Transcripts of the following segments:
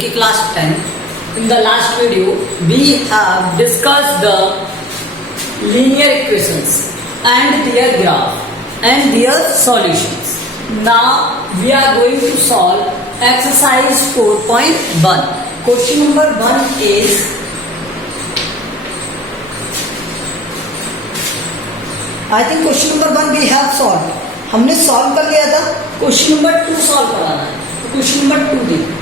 कि class 10. In the last video, we have discussed the linear equations and their graph and their solutions. Now we are going to solve exercise 4.1. Question number 1 is I think question number 1 we have solved. हमने solve कर लिया था. Question number 2 solve कराना है. Question number 2 देखिए.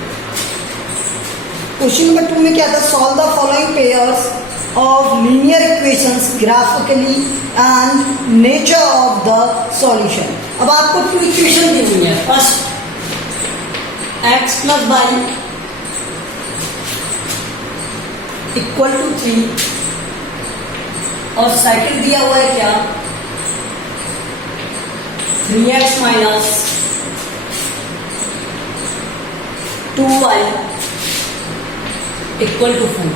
Question number 2 में क्या था? Solve the following pairs of linear equations graphically and nature of the solution. अब आपको 2 इक्वेशन दी हुई है. First x plus y equal to 3 और सेकंड दिया हुआ है क्या? 3x minus 2y equal to 4.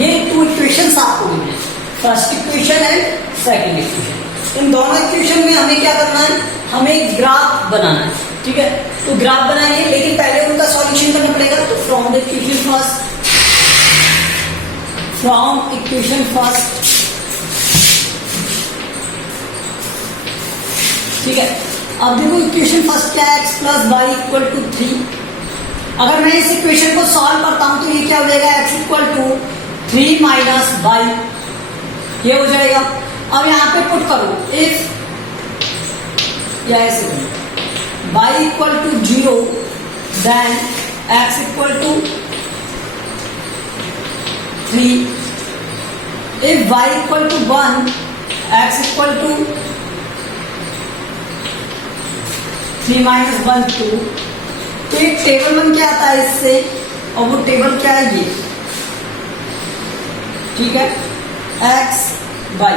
ये 2 इक्वेशंस आपको मिले. First equation and second equation. इन दोनों इक्वेशन में हमें क्या करना है? हमें ग्राफ बनाना है. ठीक है, तो ग्राफ बनाएंगे, लेकिन पहले उनका सॉल्यूशन करना पड़ेगा. तो from the equation first, from equation first. ठीक है, अब देखो इक्वेशन फर्स्ट क्या है? x plus y equal to 3. अगर मैं इस इक्वेशन को सॉल्व करता हूं तो ये क्या हो जाएगा? x equal to 3 minus y, ये हो जाएगा. अब यहां पे पुट करो इफ या ऐसे y इक्वल टू 0 देन x equal to 3. If y equal to 1 x equal to 3 minus 1 2. तो एक टेबल बन के आता है इससे, और वो टेबल क्या है? ये. ठीक है, x y.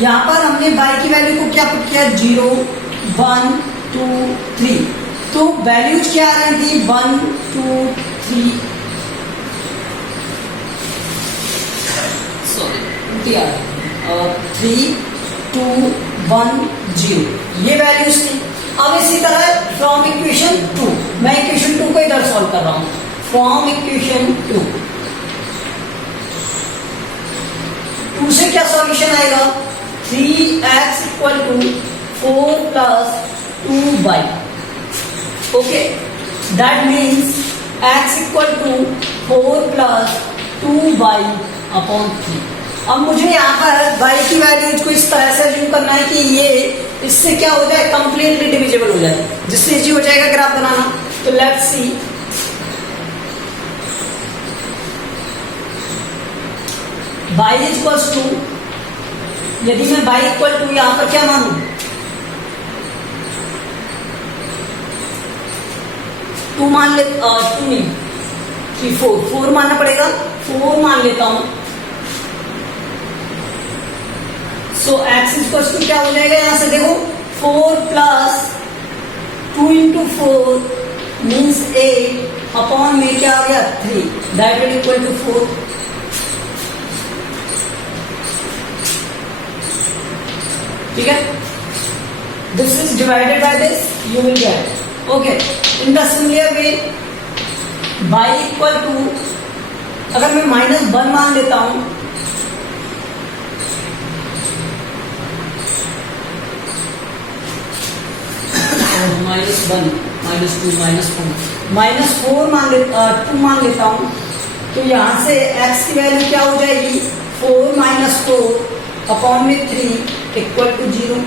यहां पर हमने y की वैल्यू को क्या पुट किया? 0 1 2 3. तो वैल्यूज क्या आ रही थी? 1 2 3 3 2 1 0. ये वैल्यूज थी. अब इसी तरह फ्रॉम इक्वेशन 2, मैं इक्वेशन 2 को इधर सॉल्व कर रहा हूं. फ्रॉम इक्वेशन 2 से क्या सॉल्यूशन आएगा? 3x equal to 4 plus 2y. Okay, that means x equal to 4 plus 2y upon 3. अब मुझे यहाँ पर y की वैल्यूज को इस तरह से अज्यूम करना है कि ये इससे क्या हो जाए? कंप्लीटली डिविजिबल हो जाए, जिससे इजी हो जाएगा ग्राफ बनाना. तो let's see. y equals to, यदि मैं y इक्वल टू यहां पर क्या मानू? टू मान ले, 2 नहीं 3 4 मानना पड़ेगा. 4 मान लेता हूं. सो x इक्वल्स टू क्या हो जाएगा? यहां से देखो 4 प्लस 2 इंटू 4 मीन्स 8 अपॉन में क्या हो गया? 3. That will equal to 4. ठीक है, this is divided by this, you will get. Okay, in the similar way y equal to, अगर मैं -1 मान लेता हूं, -1 -2 -4 2 मान लेता हूं. तो यहां से x की वैल्यू क्या हो जाएगी? 4 माइनस 4 अपॉन में 3 इक्वल टू 0.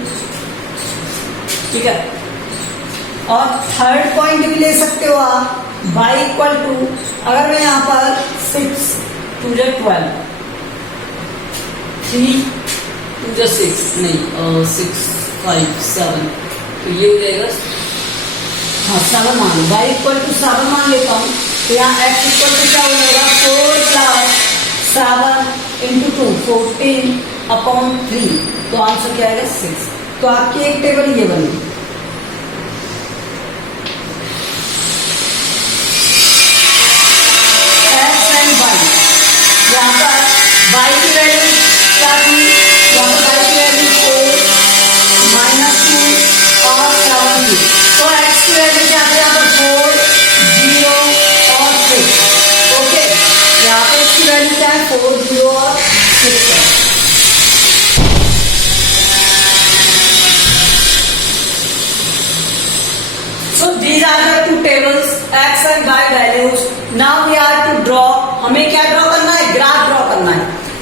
ठीक है, और थर्ड पॉइंट भी ले सकते हो आप. y इक्वल टू, अगर मैं यहां पर 6 2 12 3 2 6 नहीं 6 5 7, तो ये हो जाएगा. हाँ 7 मान लो. y इक्वल टू 7 मान लेता हूँ. तो यहाँ x इक्वल टू क्या हो जाएगा? 4 प्लस 7 इंटू 2 14 अपॉन 3. तो आंसर क्या आएगा? 6. तो आपकी एक टेबल ये बनी. x and y. यहाँ पर y की वैल्यू क्या थी? यहाँ पर y की वैल्यू 4 -2 और 7 थी. तो x की वैल्यू क्या थी? यहाँ पर 4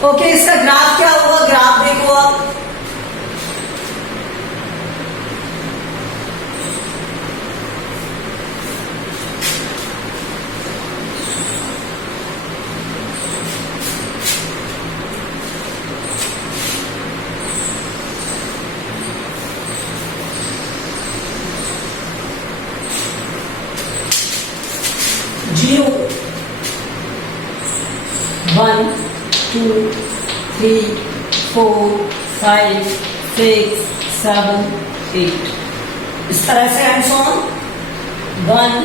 ओके, इसका ग्राफ क्या होगा, ग्राफ देखो आप। जीरो, 1 2 3 4 5 6 7 8, इस तरह से and so on. 1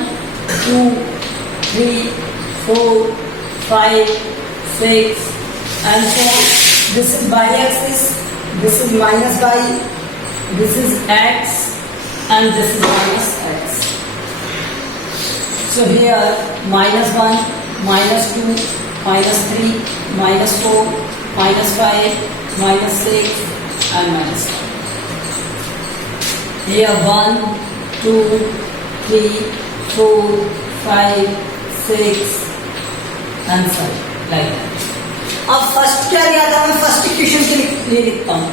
2 3 4 5 6 and so on. This is y-axis, this is minus y, this is x, and this is minus x. So here -1, -2, -3, -4, -5, -6, and -7. Here 1, 2, 3, 4, 5, 6, and 7, like that. अब first क्या लिया था, मैं फर्स्ट इक्वेशन के लिए लिखता हूँ।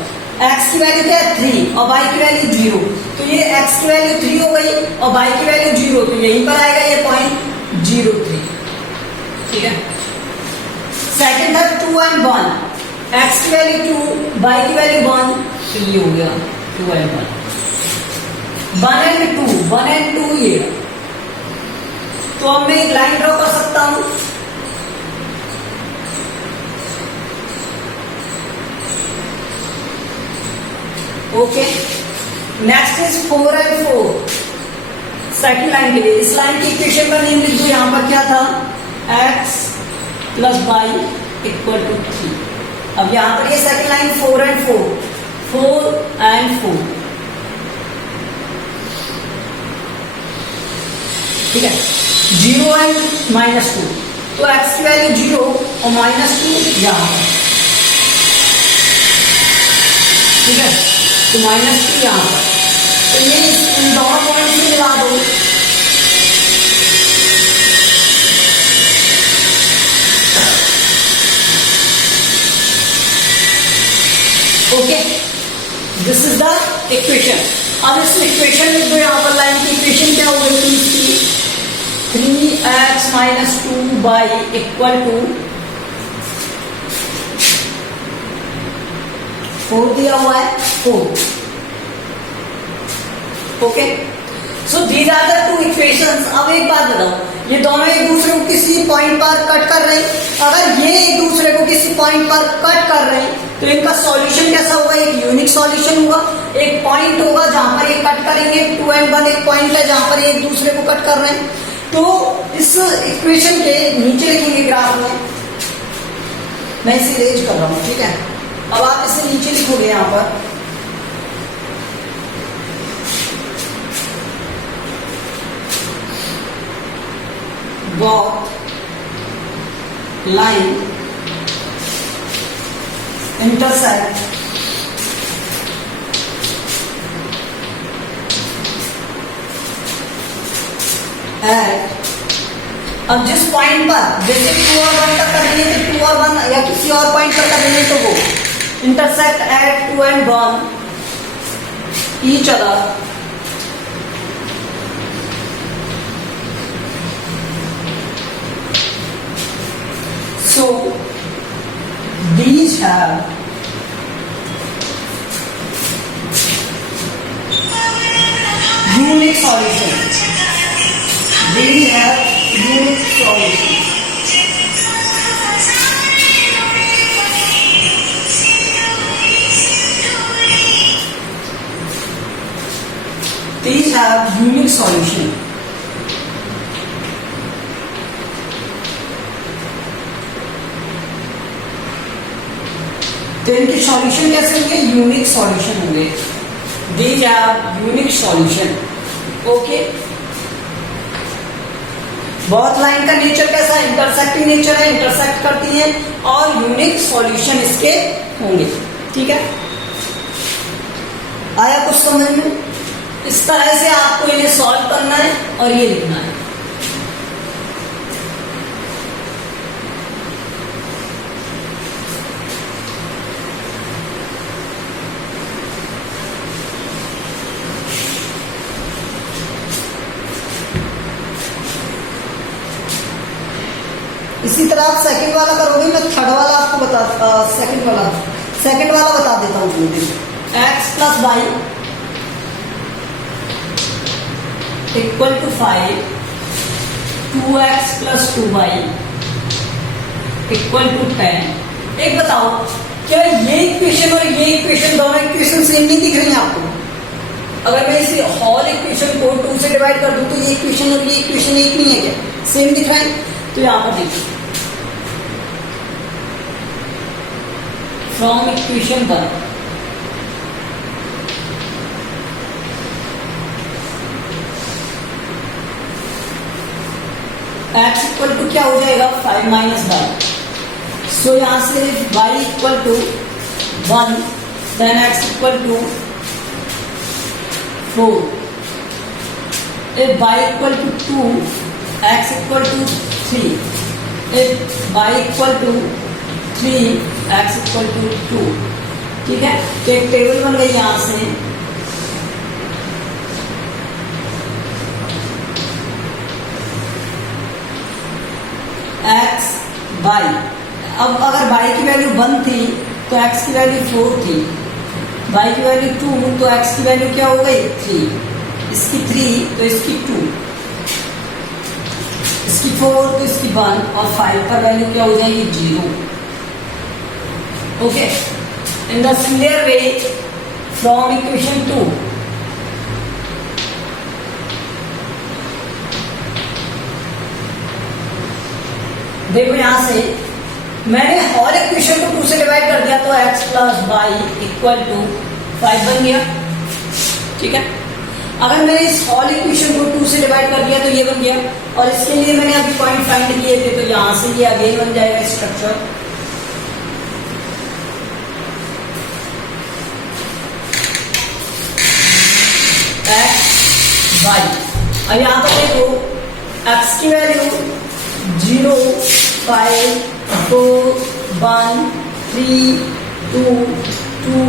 x की वैल्यू क्या है 3 और y की वैल्यू 0, तो ये x की वैल्यू 3 हो गई और y की वैल्यू 0, तो यहीं पर आएगा ये पॉइंट 03, ठीक है। सेकंड है 2 and 1, x की वैल्यू 2, y की वैल्यू 1, तो ये हो गया 2 and 1। 1 and 2, 1 and 2 ये, तो अब मैं एक लाइन ड्रॉ कर सकता हूँ। Okay, next is 4 and 4, second line के लिए। इस लाइन की इक्वेशन का नेम लिख दो, यहां पर क्या था, x + y = 3। अब यहां पर ये सेकेंड लाइन 4 and 4, 4 and 4, ठीक है। 0 and -2, तो x की वैल्यू 0 और -2 यहां पर, ठीक है, तो -2 यहां पर, तो ये इन दोनों पॉइंट से मिला दो। Okay, this is the equation. अब इस इक्वेशन में जो यहां पर लाइन की इक्वेशन क्या हो गई थी इसकी, 3x - 2y = 4 दिया हुआ है, 4। Okay, so these are the two equations. अब एक बात बताओ, ये दोनों एक दूसरे को किसी पॉइंट पर कट कर रहे हैं। अगर ये एक दूसरे को किसी पॉइंट पर कट कर रहे हैं तो इनका सॉल्यूशन कैसा होगा, एक यूनिक सॉल्यूशन होगा। एक पॉइंट होगा जहां पर ये कट करेंगे, 2 and 1 एक पॉइंट है जहां पर ये एक दूसरे को कट कर रहे हैं। तो इस इक्वेशन के नीचे लिखेंगे ग्राफ में, मैं इसे इरेज कर रहा हूं, ठीक है। अब आप इसे नीचे लिखोगे यहां पर, both line intersect at, अब जिस पॉइंट पर, जैसे 2 और 1 तक करेंगे तो 2 और 1 या किसी और पॉइंट पर करेंगे तो वो intersect at 2 and 1 each other, so these have unique solution. These have unique solution. These have unique solution. तो इनके सॉल्यूशन कैसे होंगे, यूनिक सॉल्यूशन होंगे। These are unique solution. Okay, बहुत लाइन का नेचर कैसा है, इंटरसेक्टिंग नेचर है, इंटरसेक्ट करती है और यूनिक सॉल्यूशन इसके होंगे, ठीक है। आया कुछ समझ में? इस तरह से आपको इन्हें सॉल्व करना है और ये लिखना है। इसी तरह आप सेकंड वाला करोगे, मैं थर्ड वाला आपको सेकंड वाला बता देता हूँ। X plus y equal to 5, 2x plus 2y equal to 10। एक बताओ, क्या ये इक्वेशन और ये इक्वेशन दोनों इक्वेशन सेम नहीं दिख रही है आपको? अगर मैं इसे होल इक्वेशन को 2 से डिवाइड कर दूं तो ये इक्वेशन और ये इक्वेशन एक नहीं है क्या? सेम दिख रहा है। तो यहां पर देखिए, from equation 1 x equal to क्या हो जाएगा? 5 माइनस वाई। सो यहां से y equal to 1, then x equal to 4, if y equal to 2, x equal to 3, if y equal to 3, x equal to 2। ठीक है, तो एक टेबल बन गई यहां से। x y, अब अगर y की वैल्यू 1 थी तो x की वैल्यू 4 थी, y की वैल्यू 2 तो x की वैल्यू क्या हो गई? 3, इसकी 3 तो इसकी 2, इसकी 4 तो इसकी 1, और 5 का वैल्यू क्या हो जाएगी? 0। Okay, in the similar way from equation 2 देखो, यहां से मैंने होल इक्वेशन को 2 से डिवाइड कर दिया तो x plus y equal to 5 बन गया। ठीक है, अगर मैंने इस होल इक्वेशन को 2 से डिवाइड कर दिया तो ये बन गया, और इसके लिए मैंने अभी पॉइंट फाइंड किए थे, तो यहां से ये अगेन बन जाएगा स्ट्रक्चर। x वाई, अब यहां पर देखो x की वैल्यू 0, 5, 4, 1, 3, 2, 2,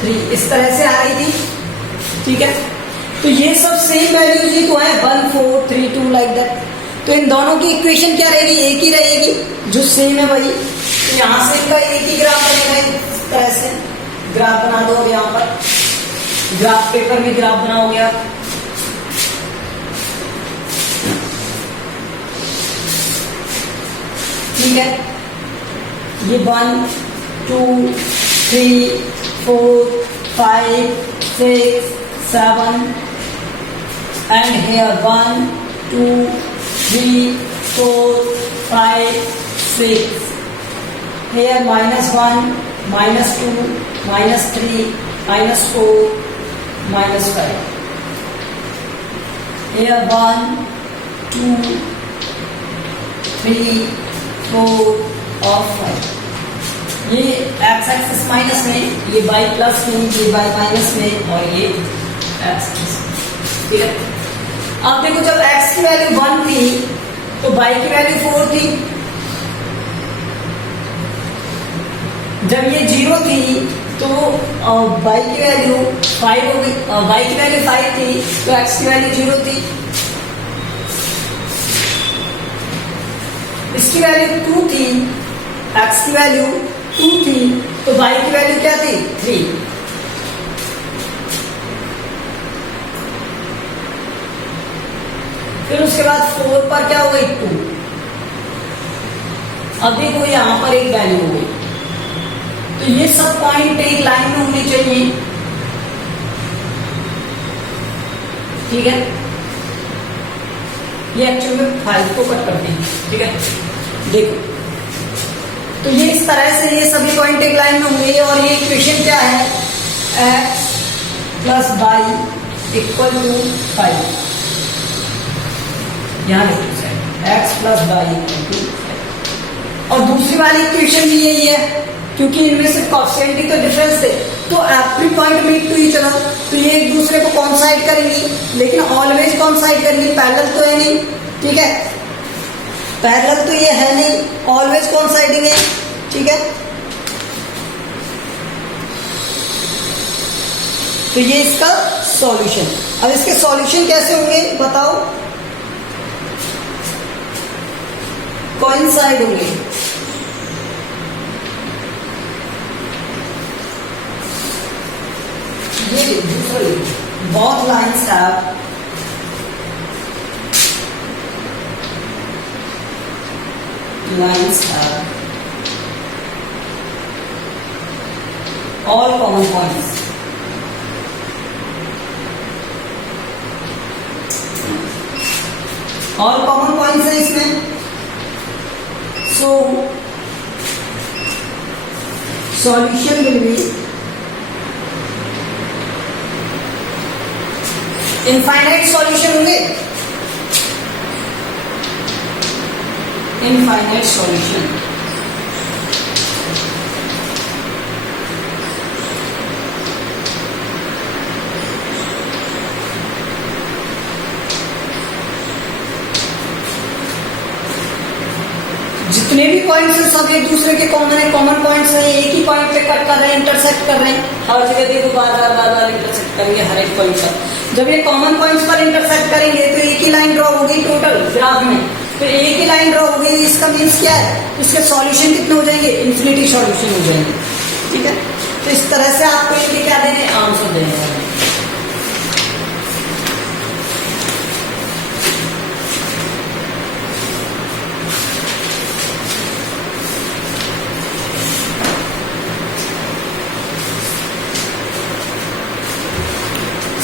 3 इस तरह से आ रही थी। ठीक है, तो ये सब सेम वैल्यूज ही तो है, 1, 4, 3, 2 लाइक दैट। तो इन दोनों की इक्वेशन क्या रहेगी? एक ही रहेगी, जो सेम है वही। तो यहां से इनका एक ही ग्राफ बनेगा, इस तरह से ग्राफ बना दो। अब यहां पर ग्राफ पेपर में ग्राफ बना हो गया। ठीक है, ये 1, 2, 3, 4, 5, 6, 7 and here 1, 2, 3, 4, 5, 6, here -1, -2, -3, -4, -5, here 1, 2, 3, 4 और 5। ये x एक्सिस माइनस में, ये y प्लस में, ये y माइनस में, और ये x। ठीक है, अब देखो जब x की वैल्यू 1 थी तो y की वैल्यू 4 थी, जब ये 0 थी तो y की वैल्यू 5 हो गई, y की वैल्यू 5 थी तो x की वैल्यू 0 थी, इसकी वैल्यू 2 थी, x की वैल्यू 2 थी, तो y की वैल्यू क्या थी? 3। फिर उसके बाद 4 पर क्या हो गई? 2। अब देखो यहां पर एक वैल्यू हो गई, तो ये सब पॉइंट एक लाइन में होने चाहिए। ठीक है, ये एक्चुअली में 5 को कट करते हैं। ठीक है, देखो तो ये इस तरह से ये सभी पॉइंट एक लाइन में होंगे, और ये इक्वेशन क्या है? x plus y equal to 5। यहां लिखो x plus y equal to 5, और दूसरी वाली इक्वेशन भी यही है, क्योंकि इनमें से कोएफिशिएंट ही तो डिफरेंस है, तो every point meet to each other, तो ये एक दूसरे को कॉन्साइड करेंगी, लेकिन ऑलवेज कॉन्साइड करेंगी, पैरेलल तो है नहीं। ठीक है, पैरेलल तो ये है नहीं, ऑलवेज कॉन्साइडिंग है। ठीक है, तो ये इसका सॉल्यूशन। अब इसके सॉल्यूशन कैसे होंगे बताओ? कोइंसाइड होंगे। ये दूसरा both lines have all common points. All common points है इसमें। So solution will be infinite solution होंगे, infinite solution। जितने भी पॉइंट्स हैं सब एक दूसरे के कॉमन है, कॉमन पॉइंट्स हैं, एक ही पॉइंट पे कट कर रहे हैं, इंटरसेक्ट कर रहे हैं। हर जगह देखो बार बार इंटरसेक्ट करेंगे हर एक पॉइंट पर। जब ये कॉमन पॉइंट्स पर इंटरसेक्ट करेंगे तो एक ही लाइन ड्रॉ होगी टोटल ग्राफ में, तो एक ही लाइन ड्रॉ होगी। इसका मीन्स क्या है, इसके सॉल्यूशन कितने हो जाएंगे, इन्फिनिटी सॉल्यूशन हो जाएंगे। ठीक है, तो इस तरह से आपको इनके क्या देने, आंसर देने।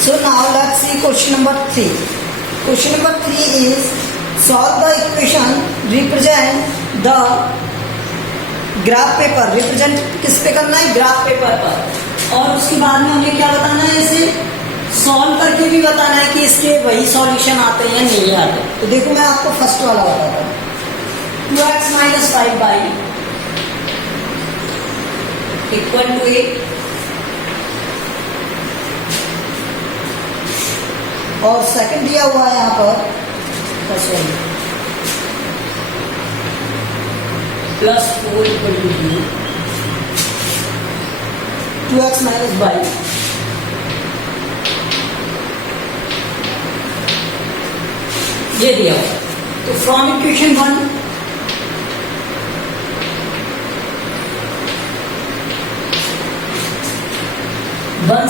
So now let's see question number 3. Question number 3 is solve the equation, represent the graph paper। represent किस पे करना है, ग्राफ पेपर पर। और उसके बाद में हमें क्या बताना है, इसे सॉल्व करके भी बताना है कि इसके वही सॉल्यूशन आते हैं या नहीं आते। तो देखो मैं आपको फर्स्ट वाला बताता हूँ। 2x - 5y इक्वल टू 8 और सेकंड दिया हुआ है यहाँ पर +4 इक्वल टू 2x - y ये दिया हुआ। तो फ्रॉम इक्वेशन 1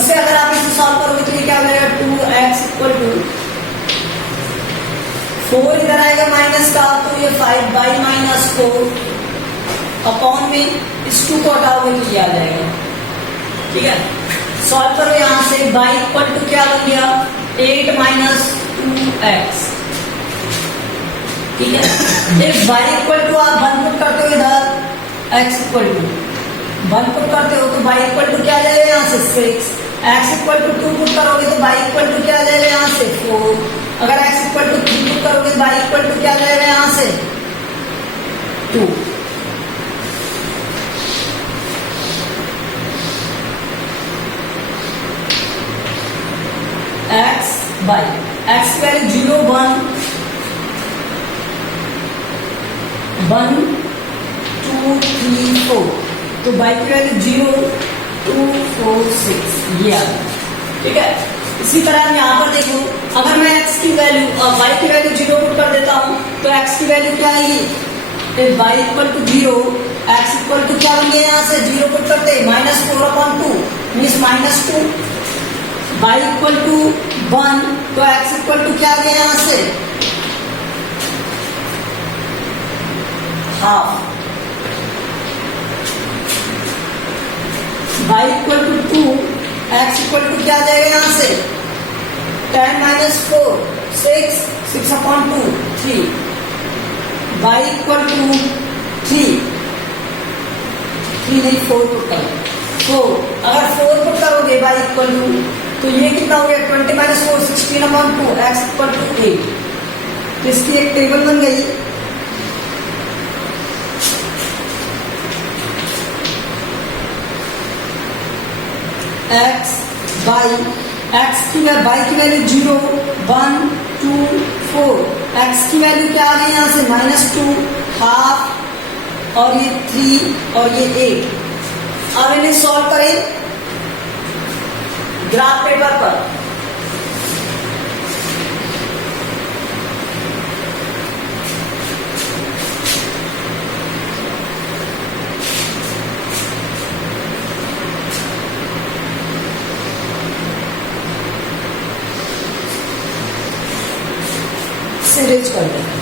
से अगर आप इसे सॉल्व करोगे तो ये क्या हो जाएगा, 2x इक्वल टू 4 इधर आएगा माइनस का, तो ये 5y - 4 अपॉन में इस 2 को हटाओगे तो ये आ जाएगा। ठीक है, सॉल्व करो यहां से। y इक्वल टू क्या बन गया, 8 - 2x। ठीक है, एक y इक्वल टू आप 1 पुट करते हो इधर, x इक्वल टू 1 पुट करते हो तो y इक्वल टू क्या आ जाएगा यहाँ से 6। x इक्वल टू 2 पुट करोगे तो y इक्वल टू क्या आ जाएगा यहाँ से 4। अगर x इक्वल टू 3 पुट करोगे तो y इक्वल टू क्या आ जाएगा यहाँ से 2। x y x की वैल्यू 0 1 1 2 3 4, तो y की वैल्यू 0 2 4 6 ये आ गया। ठीक है, इसी तरह हम यहाँ पर देखो, अगर मैं x की वैल्यू और y की वैल्यू 0 पुट कर देता हूँ तो x की वैल्यू क्या आएगी, y equal to 0, x equal to क्या बन गया यहाँ से 0 पुट करते -4/2 मीन्स -2। y इक्वल टू 1 तो x इक्वल टू क्या आ गया यहाँ से half. y equal to 2, x equal to क्या आ जाएगा यहाँ से 10 - 4 6 6/2 3। y इक्वल टू 3 नहीं 4 पुट करो 4। अगर 4 पुट करोगे y इक्वल टू तो ये कितना हो गया 20 - 4 16/2, x इक्वल टू 8। तो इसकी एक टेबल बन गई। x y x की वैल्यू 0 1 2 4, x की वैल्यू क्या आ गई यहाँ से -2 हाफ और ये 3 और ये 8। अब इन्हें सॉल्व करें ग्राफ पेपर पर। से रेज कर देते हैं।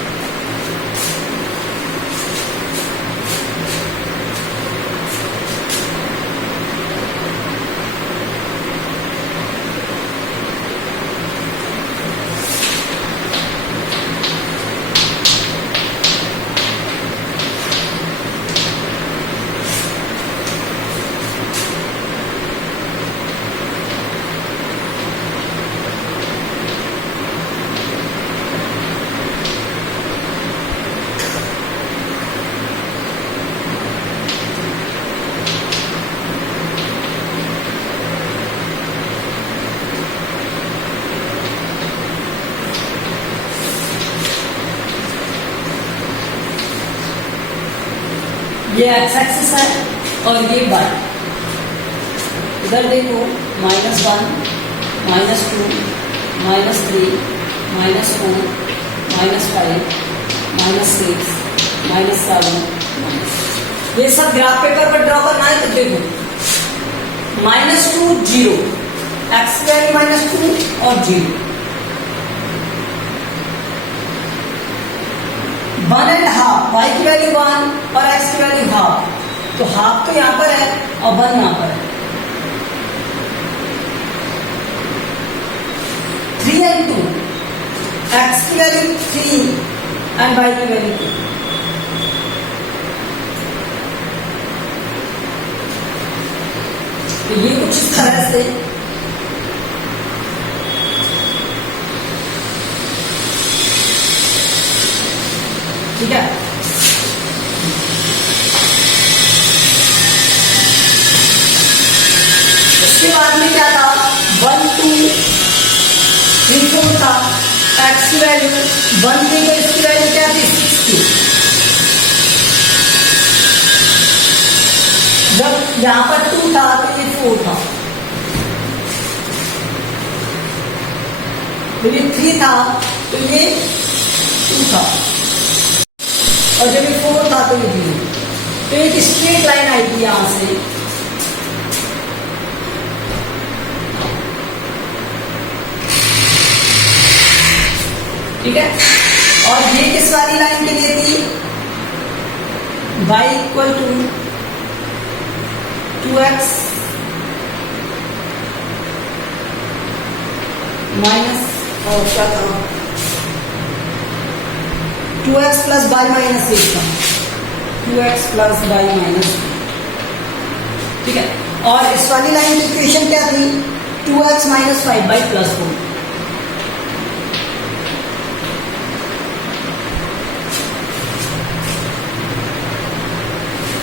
ये एक्स एक्सिस है और ये y। इधर देखो -1, -2, -3, -4, -5, -6, -7, ये सब ग्राफ पेपर पर ड्रॉ करना है। तो देखो -2 0, एक्स की वैल्यू -2 और 0, 1.5, y की वैल्यू 1 और x की वैल्यू हाफ। तो हाफ तो यहां पर है और 1 यहां पर है। 3 and 2, x की वैल्यू 3 एंड y की वैल्यू 2। तो ये कुछ इस तरह से ठीक है। उसके बाद में क्या था, 1 2 3 4 था, एक्स की वैल्यू 1 थी तो इसकी वैल्यू क्या थी, 6 थी। जब यहां पर 2 था तो ये 4 था, तो ये 3 था तो ये 2 था, और जब ये 4 था तो ये 0। तो एक स्ट्रेट लाइन आई थी यहां से, ठीक है। और ये किस वाली लाइन के लिए थी, y equal to 2x minus, और क्या था, 2x प्लस y माइनस 8 था, 2x प्लस y माइनस, ठीक है। और इस वाली लाइन की इक्वेशन क्या थी, 2x माइनस 5y प्लस 4।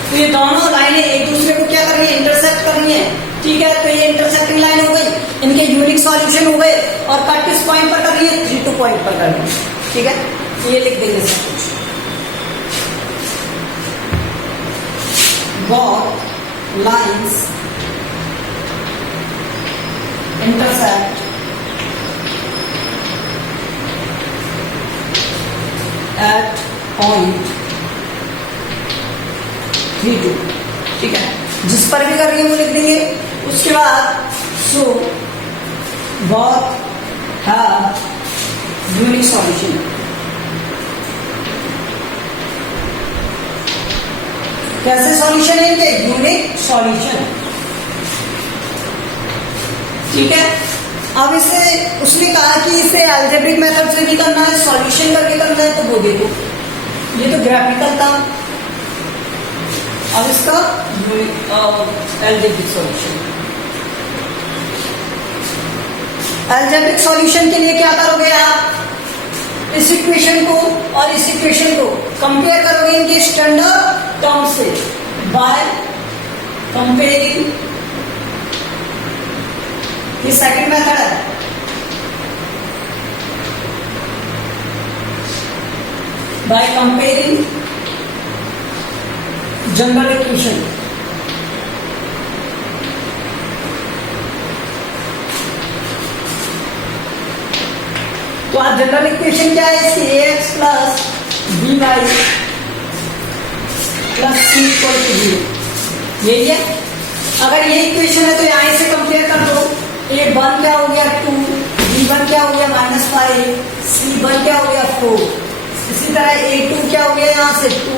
तो ये दोनों लाइनें एक दूसरे को क्या कर रही है, इंटरसेक्ट कर रही है, ठीक है। तो ये इंटरसेक्टिंग लाइन हो गई, इनके यूनिक सॉल्यूशन हो गए, और कट किस पॉइंट पर कर रही है, 3 2 पॉइंट पर कर रही है, ठीक है। ये लिख देंगे सब कुछ। Both lines intersect at point 3 2, ठीक है। जिस पर भी कर रही है वो लिख देंगे। उसके बाद so both have unique solution। कैसे सॉल्यूशन है इनके, यूनिक सॉल्यूशन, ठीक है। अब इसे उसने कहा कि इसे अलजेब्रिक मेथड से भी करना है, सॉल्यूशन करके करना है, तो वो देखो ये तो ग्राफिकल था, अब इसका अलजेब्रिक सॉल्यूशन। अलजेब्रिक सॉल्यूशन के लिए क्या करोगे आप, इस इक्वेशन को और इस इक्वेशन को कंपेयर करोगे इनके स्टैंडर्ड टर्म से, बाय कंपेयरिंग, ये सेकंड मेथड है, बाय कंपेयरिंग जनरल इक्वेशन। तो आज जनरल इक्वेशन क्या है इसकी, ax plus by plus c equal to 0, यही है। अगर ये इक्वेशन है तो यहां से कंपेयर कर दो, a1 क्या हो गया 2, b1 क्या हो गया -5, c1 क्या हो गया 4, इसी तरह A2 क्या हो गया यहाँ से 2,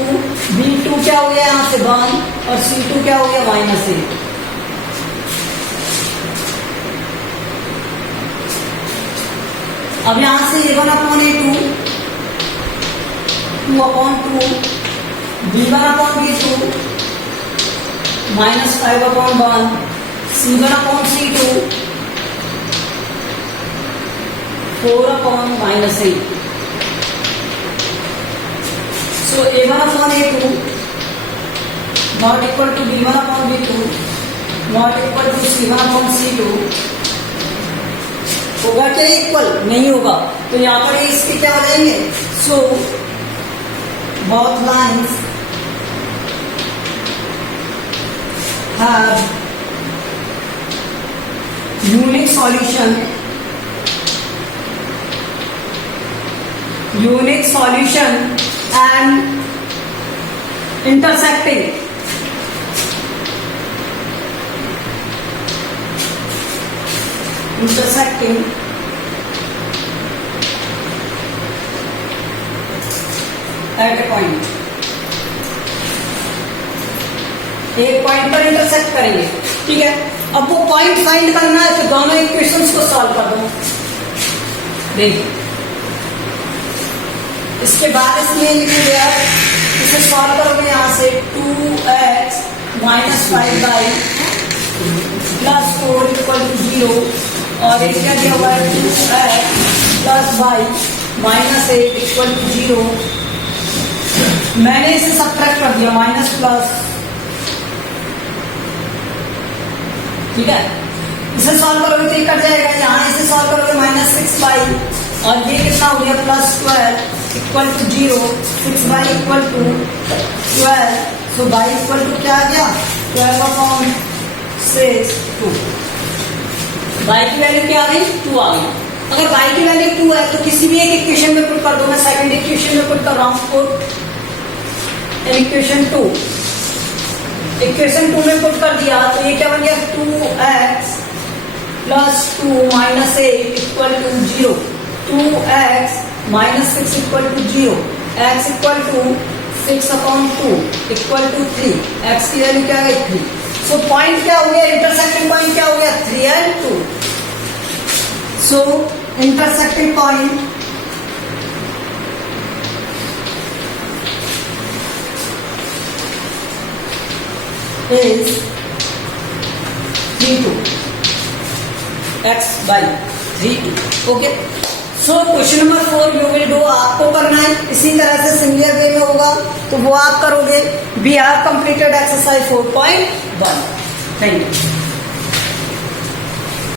B2 क्या हो गया यहाँ से 1 और C2 क्या हो गया -8। अब यहां से A1/A2 2/2 B1/B2 -5/1 C1/C2 4/-8। So A1/A2 not equal to B1/B2 not equal to C1/C2 होगा क्या इक्वल? नहीं होगा। तो यहाँ पर इसके क्या हो जाएंगे? सो both lines have unique solution and intersecting at a point, एक पॉइंट पर इंटरसेक्ट करेंगे। ठीक है, अब वो पॉइंट फाइंड करना है तो दोनों इक्वेशंस को सॉल्व कर दो। देखिए इसके बाद इसमें लिखेंगे आप, इसे सॉल्व करोगे यहाँ से 2x - 5y + 4 = 0 और एक क्या दिया हुआ है 2x + y - 8 = 0। मैंने इसे सब्ट्रैक्ट कर दिया माइनस प्लस। ठीक है, इसे सॉल्व करोगे तो ये कट जाएगा, यहाँ इसे सॉल्व करोगे -6y और ये कितना हो गया +12 = 0, 6y = 12, सो y = क्या आ गया 12/6 2। y की वैल्यू क्या आ गई 2 आ गई। अगर y की वैल्यू 2 है तो किसी भी एक इक्वेशन में पुट कर दो। मैं सेकंड इक्वेशन में पुट कर रहा हूँ, इक्वेशन 2 में पुट कर दिया तो ये क्या बन गया 2x + 2 - 8 = 0, 2x - 6 = 0, x = 6/2 = 3, x की वैल्यू क्या है 3। सो पॉइंट क्या हो गया, इंटरसेक्टिंग पॉइंट क्या हो गया 3 and 2। So intersecting point is 3 2 x by 3 2। Okay, so question number 4 you will do, आपको करना है इसी तरह से सिमिलर वे में होगा तो वो आप करोगे। We have completed exercise 4.1। Thank you.